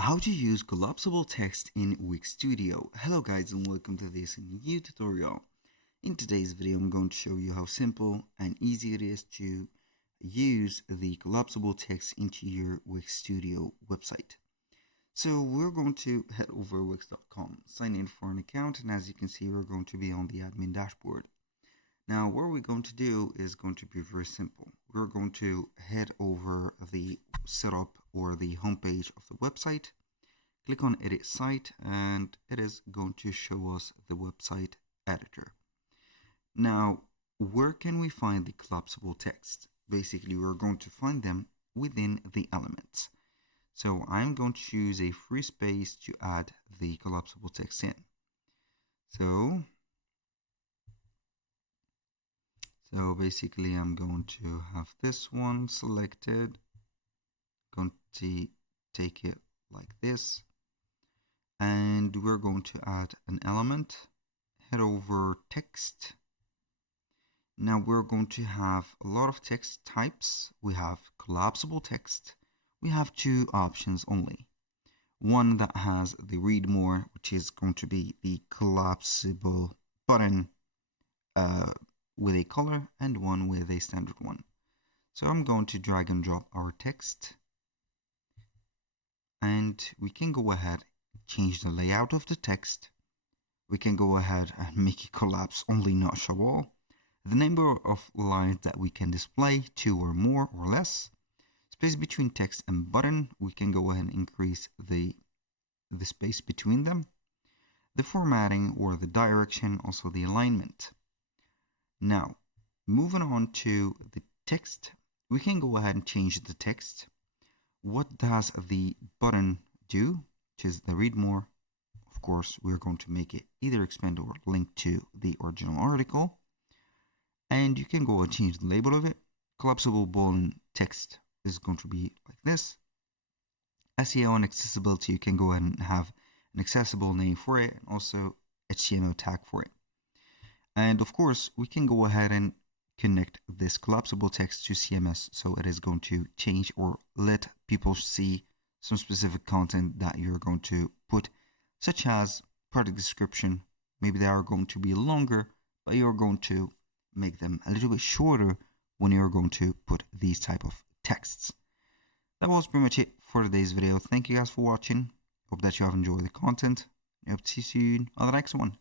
How to use collapsible text in Wix Studio. Hello guys and welcome to this new tutorial. In today's video I'm going to show you how simple and easy it is to use the collapsible text into your Wix Studio website. So we're going to head over wix.com, sign in for an account, and as you can see we're going to be on the admin dashboard. Now what we're going to do is going to be very simple. We're going to head over the setup or the homepage of the website, click on edit site, and it is going to show us the website editor. Now where can we find the collapsible text? Basically we're going to find them within the elements. So I'm going to choose a free space to add the collapsible text in. So basically I'm going to have this one selected, going to take it like this, and we're going to add an element, head over text. Now we're going to have a lot of text types. We have collapsible text. We have two options only. One that has the read more, which is going to be the collapsible button with a color, and one with a standard one. So I'm going to drag and drop our text, and we can go ahead and change the layout of the text. We can go ahead and make it collapse only, not show all. The number of lines that we can display, 2 or more or less. Space between text and button, we can go ahead and increase the space between them. The formatting or the direction, also the alignment. Now, moving on to the text, we can go ahead and change the text. What does the button do, which is the read more? Of course, we're going to make it either expand or link to the original article. And you can go and change the label of it. Collapsible button text is going to be like this. SEO and accessibility, you can go ahead and have an accessible name for it, and also HTML tag for it. And of course, we can go ahead and connect this collapsible text to CMS, so it is going to change or let people see some specific content that you're going to put, such as product description. Maybe they are going to be longer, but you're going to make them a little bit shorter when you're going to put these type of texts. That was pretty much it for today's video. Thank you guys for watching. Hope that you have enjoyed the content. I hope to see you soon on the next one.